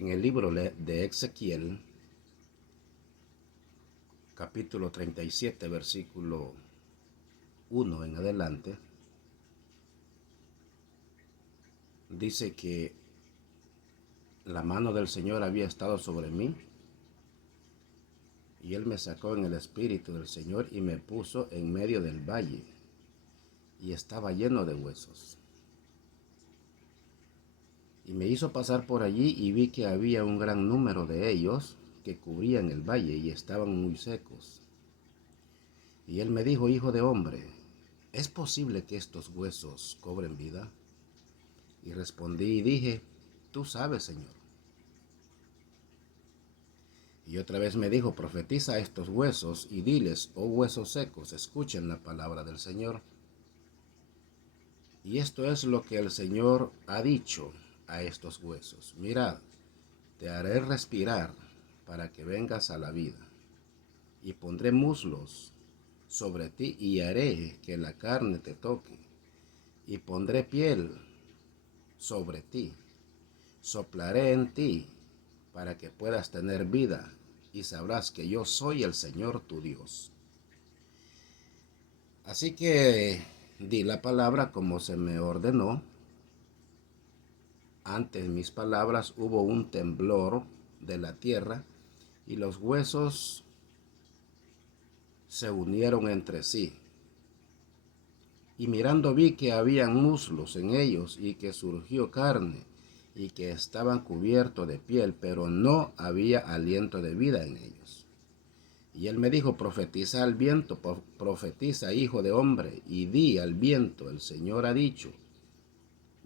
En el libro de Ezequiel, capítulo 37, versículo 1 en adelante, dice que la mano del Señor había estado sobre mí y Él me sacó en el espíritu del Señor y me puso en medio del valle y estaba lleno de huesos. Y me hizo pasar por allí y vi que había un gran número de ellos que cubrían el valle y estaban muy secos. Y Él me dijo: hijo de hombre, ¿es posible que estos huesos cobren vida? Y respondí y dije: tú sabes, Señor. Y otra vez me dijo: profetiza a estos huesos y diles: oh huesos secos, escuchen la palabra del Señor. Y esto es lo que el Señor ha dicho a estos huesos: mirad, te haré respirar para que vengas a la vida, y pondré muslos sobre ti y haré que la carne te toque, y pondré piel sobre ti, soplaré en ti para que puedas tener vida, y sabrás que yo soy el Señor tu Dios. Así que di la palabra como se me ordenó. Ante mis palabras hubo un temblor de la tierra y los huesos se unieron entre sí. Y mirando vi que habían muslos en ellos y que surgió carne y que estaban cubiertos de piel, pero no había aliento de vida en ellos. Y Él me dijo: profetiza al viento, profetiza, hijo de hombre, y di al viento: el Señor ha dicho,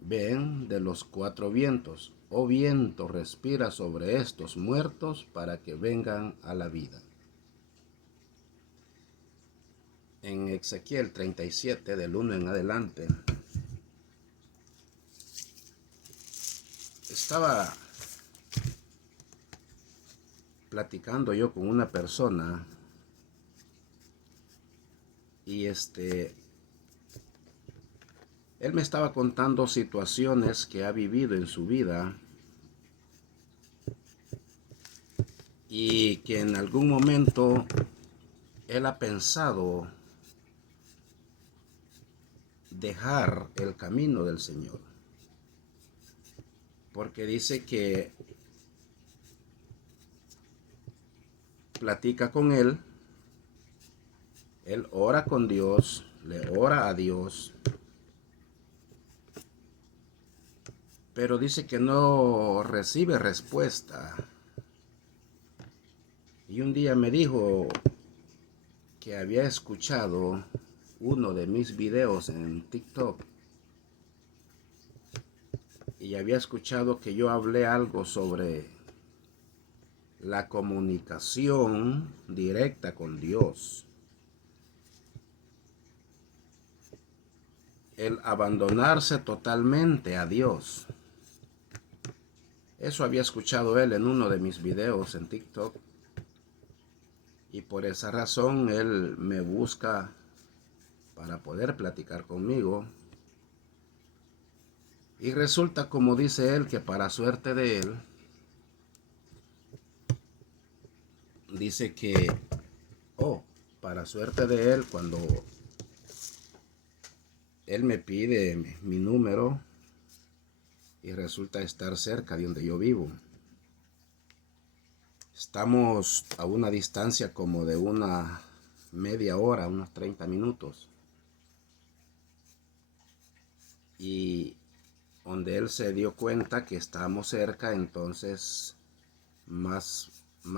ven de los cuatro vientos, oh viento, respira sobre estos muertos para que vengan a la vida. En Ezequiel 37, del 1 en adelante, estaba platicando yo con una persona y él me estaba contando situaciones que ha vivido en su vida y que en algún momento él ha pensado dejar el camino del Señor, porque dice que platica con él ora con Dios, le ora a Dios, pero dice que no recibe respuesta. Y un día me dijo que había escuchado uno de mis videos en TikTok y había escuchado que yo hablé algo sobre la comunicación directa con Dios, el abandonarse totalmente a Dios. Eso había escuchado él en uno de mis videos en TikTok y por esa razón él me busca para poder platicar conmigo. Y resulta, como dice él, que para suerte de él, dice que, para suerte de él, cuando él me pide mi número y resulta estar cerca de donde yo vivo. Estamos a una distancia como de una media hora, unos 30 minutos. Y donde él se dio cuenta que estábamos cerca, entonces más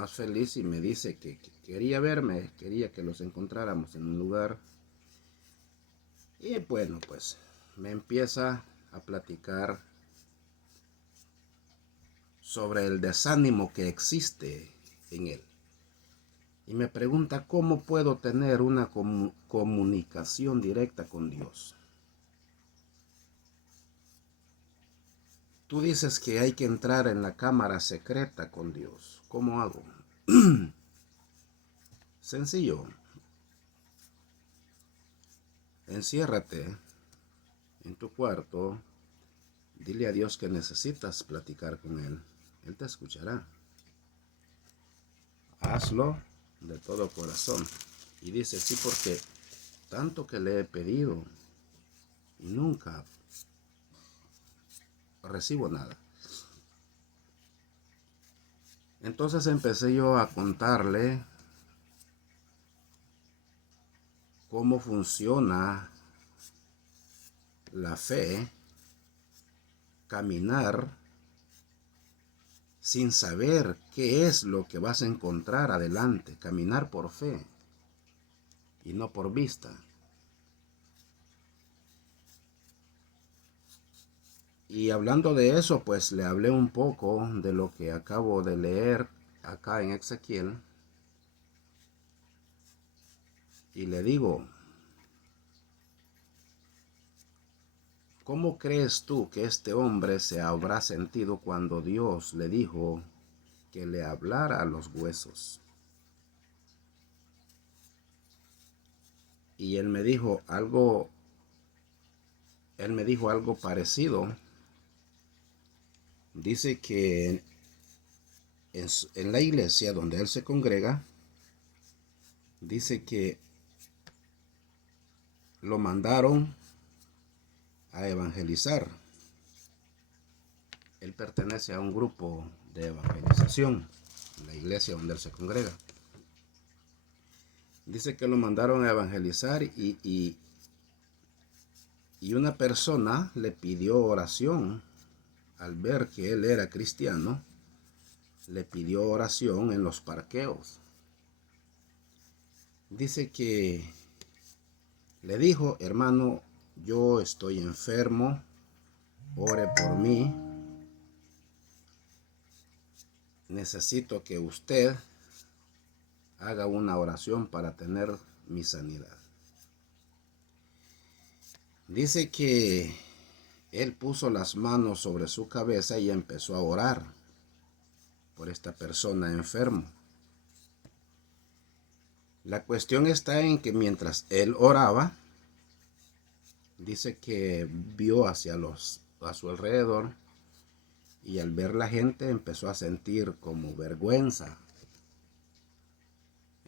feliz, y me dice que quería verme, quería que los encontráramos en un lugar. Y bueno, pues me empieza a platicar sobre el desánimo que existe en él. Y me pregunta cómo puedo tener una comunicación directa con Dios. Tú dices que hay que entrar en la cámara secreta con Dios. ¿Cómo hago? Sencillo. Enciérrate en tu cuarto. Dile a Dios que necesitas platicar con Él. Él te escuchará. Hazlo de todo corazón. Y dice, sí, porque tanto que le he pedido y nunca recibo nada. Entonces empecé yo a contarle cómo funciona la fe, caminar sin saber qué es lo que vas a encontrar adelante, caminar por fe y no por vista. Y hablando de eso, pues le hablé un poco de lo que acabo de leer acá en Ezequiel. Y le digo, ¿cómo crees tú que este hombre se habrá sentido cuando Dios le dijo que le hablara a los huesos? Y él me dijo algo parecido. Dice que en la iglesia donde él se congrega, dice que lo mandaron a evangelizar. Él pertenece a un grupo de evangelización en la iglesia donde él se congrega. Dice que lo mandaron a evangelizar y una persona le pidió oración al ver que él era cristiano. Le pidió oración en los parqueos. Dice que le dijo, hermano, yo estoy enfermo, ore por mí. Necesito que usted haga una oración para tener mi sanidad. Dice que él puso las manos sobre su cabeza y empezó a orar por esta persona enfermo. La cuestión está en que mientras él oraba, dice que vio a su alrededor y al ver la gente empezó a sentir como vergüenza.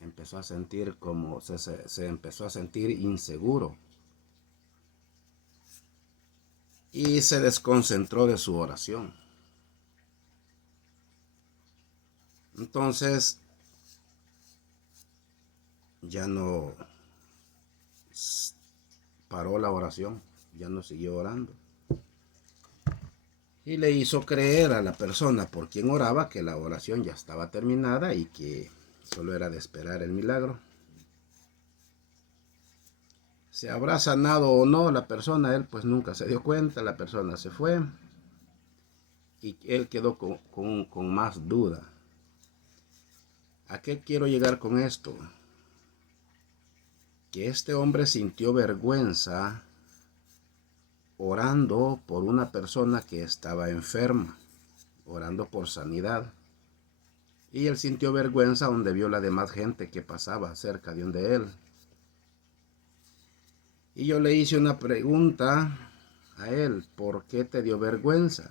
Empezó a sentir como se empezó a sentir inseguro. Y se desconcentró de su oración. Entonces ya no paró la oración, ya no siguió orando. Y le hizo creer a la persona por quien oraba que la oración ya estaba terminada y que solo era de esperar el milagro. Se habrá sanado o no la persona, él pues nunca se dio cuenta, la persona se fue y él quedó con más duda. ¿A qué quiero llegar con esto? Que este hombre sintió vergüenza orando por una persona que estaba enferma, orando por sanidad. Y él sintió vergüenza donde vio la demás gente que pasaba cerca de donde él. Y yo le hice una pregunta a él, ¿por qué te dio vergüenza?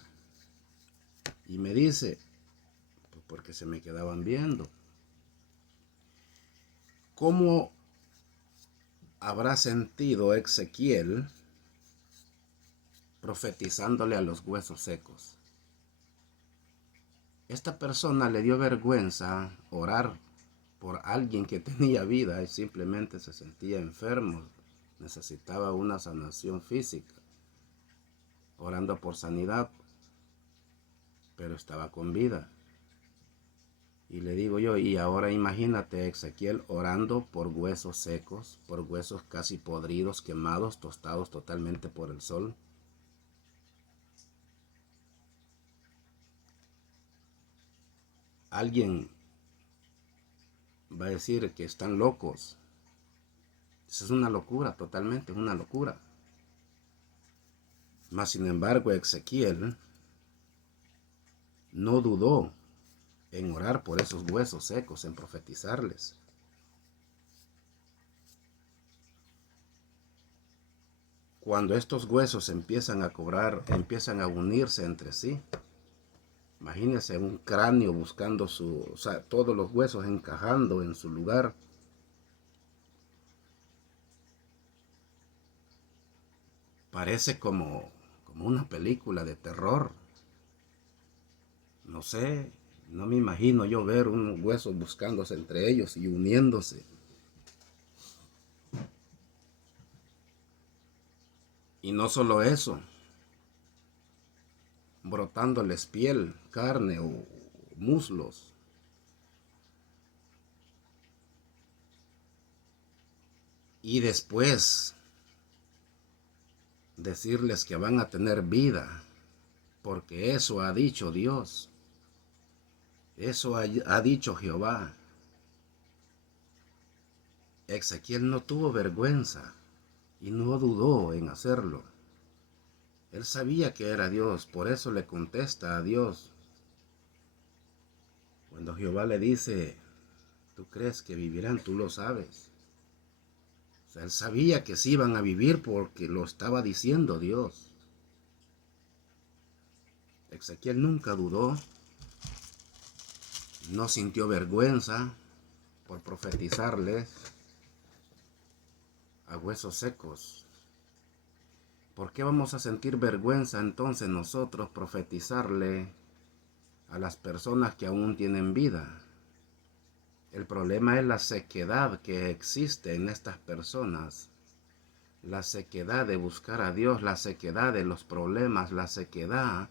Y me dice, pues porque se me quedaban viendo. ¿Cómo habrá sentido Ezequiel profetizándole a los huesos secos? Esta persona le dio vergüenza orar por alguien que tenía vida y simplemente se sentía enfermo, necesitaba una sanación física, orando por sanidad, pero estaba con vida. Y le digo yo, y ahora imagínate Ezequiel orando por huesos secos, por huesos casi podridos, quemados, tostados totalmente por el sol. Alguien va a decir que están locos. Eso es una locura, totalmente, es una locura. Mas sin embargo, Ezequiel no dudó en orar por esos huesos secos, en profetizarles. Cuando estos huesos empiezan a unirse entre sí, Imagínense un cráneo buscando o sea, todos los huesos encajando en su lugar. Parece como una película de terror. No sé, no me imagino yo ver unos huesos buscándose entre ellos y uniéndose. Y no solo eso, brotándoles piel, carne o muslos. Y después decirles que van a tener vida, porque eso ha dicho Dios, eso ha dicho Jehová. Ezequiel no tuvo vergüenza y no dudó en hacerlo. Él sabía que era Dios, por eso le contesta a Dios. Cuando Jehová le dice, ¿tú crees que vivirán? Tú lo sabes. O sea, él sabía que sí iban a vivir porque lo estaba diciendo Dios. Ezequiel nunca dudó, no sintió vergüenza por profetizarles a huesos secos. ¿Por qué vamos a sentir vergüenza entonces nosotros profetizarle a las personas que aún tienen vida? El problema es la sequedad que existe en estas personas, la sequedad de buscar a Dios, la sequedad de los problemas, la sequedad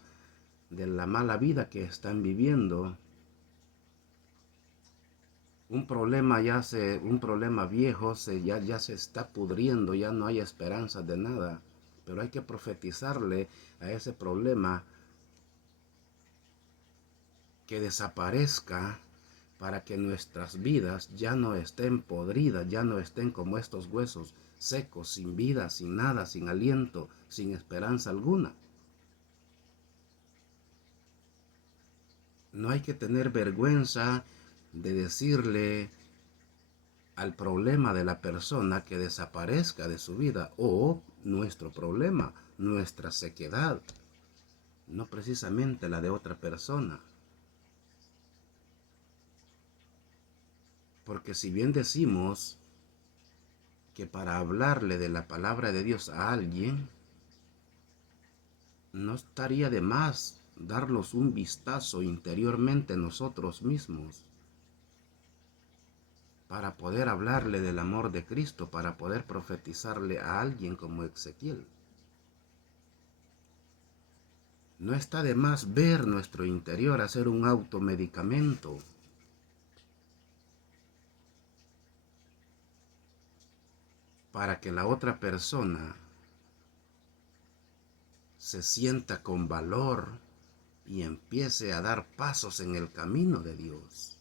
de la mala vida que están viviendo. Un problema viejo ya se está pudriendo, ya no hay esperanza de nada, pero hay que profetizarle a ese problema que desaparezca para que nuestras vidas ya no estén podridas, ya no estén como estos huesos secos, sin vida, sin nada, sin aliento, sin esperanza alguna. No hay que tener vergüenza de decirle al problema de la persona que desaparezca de su vida, o nuestro problema, nuestra sequedad, no precisamente la de otra persona. Porque si bien decimos que para hablarle de la palabra de Dios a alguien, no estaría de más darnos un vistazo interiormente nosotros mismos para poder hablarle del amor de Cristo, para poder profetizarle a alguien como Ezequiel. No está de más ver nuestro interior, hacer un automedicamento para que la otra persona se sienta con valor y empiece a dar pasos en el camino de Dios.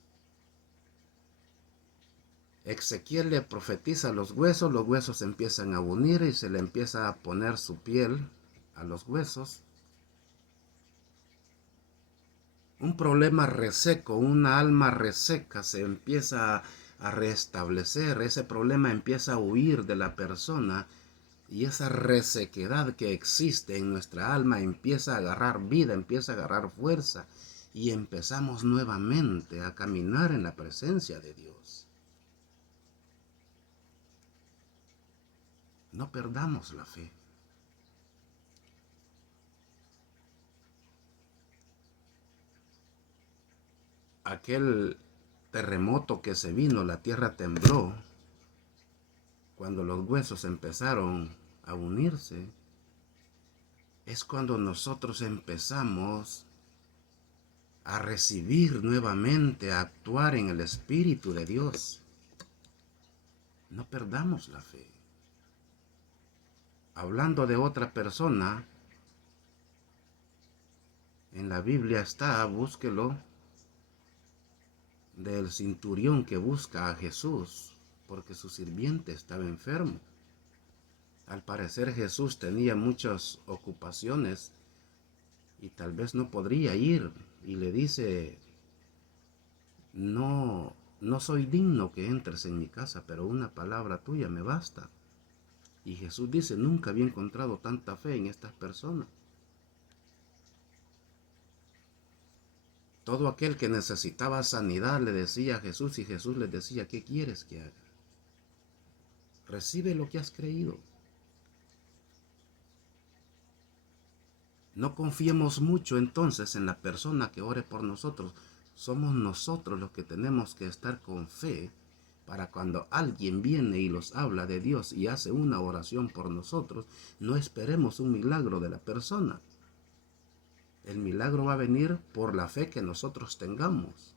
Ezequiel le profetiza los huesos empiezan a unir y se le empieza a poner su piel a los huesos. Un problema reseco, una alma reseca se empieza a restablecer, ese problema empieza a huir de la persona y esa resequedad que existe en nuestra alma empieza a agarrar vida, empieza a agarrar fuerza y empezamos nuevamente a caminar en la presencia de Dios. No perdamos la fe. Aquel terremoto que se vino, la tierra tembló, cuando los huesos empezaron a unirse, es cuando nosotros empezamos a recibir nuevamente, a actuar en el Espíritu de Dios. No perdamos la fe. Hablando de otra persona, en la Biblia está, búsquelo, del centurión que busca a Jesús porque su sirviente estaba enfermo. Al parecer Jesús tenía muchas ocupaciones y tal vez no podría ir, y le dice, no soy digno que entres en mi casa, pero una palabra tuya me basta. Y Jesús dice, nunca había encontrado tanta fe en estas personas. Todo aquel que necesitaba sanidad le decía a Jesús y Jesús les decía, ¿qué quieres que haga? Recibe lo que has creído. No confiemos mucho entonces en la persona que ore por nosotros. Somos nosotros los que tenemos que estar con fe para cuando alguien viene y los habla de Dios y hace una oración por nosotros, no esperemos un milagro de la persona. El milagro va a venir por la fe que nosotros tengamos.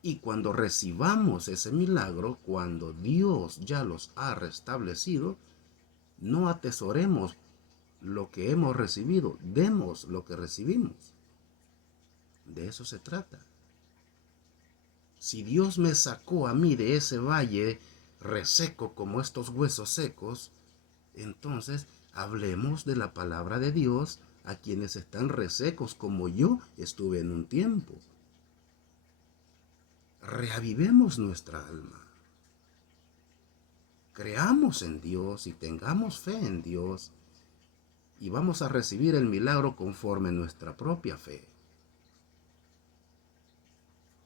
Y cuando recibamos ese milagro, cuando Dios ya los ha restablecido, no atesoremos lo que hemos recibido, demos lo que recibimos. De eso se trata. Si Dios me sacó a mí de ese valle reseco como estos huesos secos, entonces hablemos de la palabra de Dios a quienes están resecos como yo estuve en un tiempo. Reavivemos nuestra alma. Creamos en Dios y tengamos fe en Dios y vamos a recibir el milagro conforme nuestra propia fe.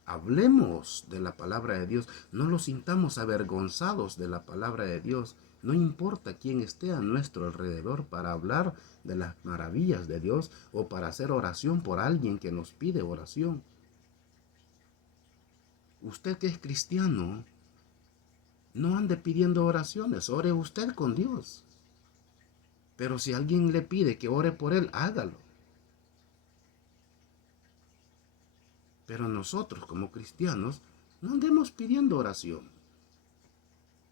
Hablemos de la palabra de Dios, no nos sintamos avergonzados de la palabra de Dios, no importa quién esté a nuestro alrededor para hablar de las maravillas de Dios o para hacer oración por alguien que nos pide oración. Usted que es cristiano, no ande pidiendo oraciones, ore usted con Dios. Pero si alguien le pide que ore por él, hágalo. Pero nosotros como cristianos no andemos pidiendo oración.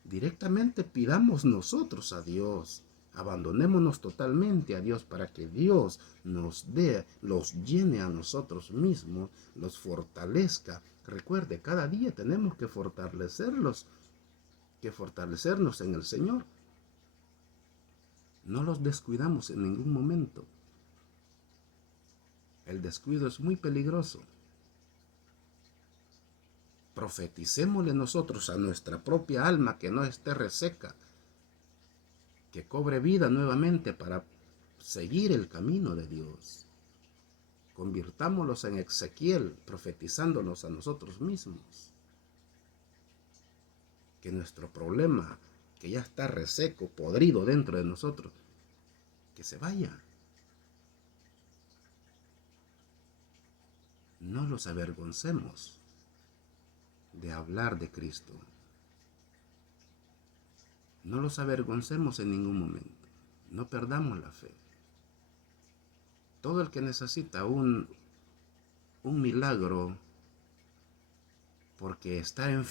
Directamente pidamos nosotros a Dios. Abandonémonos totalmente a Dios para que Dios nos dé, los llene a nosotros mismos, los fortalezca. Recuerde, cada día tenemos que fortalecernos en el Señor. No los descuidamos en ningún momento. El descuido es muy peligroso. Profeticémosle nosotros a nuestra propia alma que no esté reseca, que cobre vida nuevamente para seguir el camino de Dios. Convirtámoslos en Ezequiel, profetizándonos a nosotros mismos. Que nuestro problema, que ya está reseco, podrido dentro de nosotros, que se vaya. No los avergoncemos de hablar de Cristo. No los avergoncemos en ningún momento. No perdamos la fe. Todo el que necesita un milagro porque está enfermo,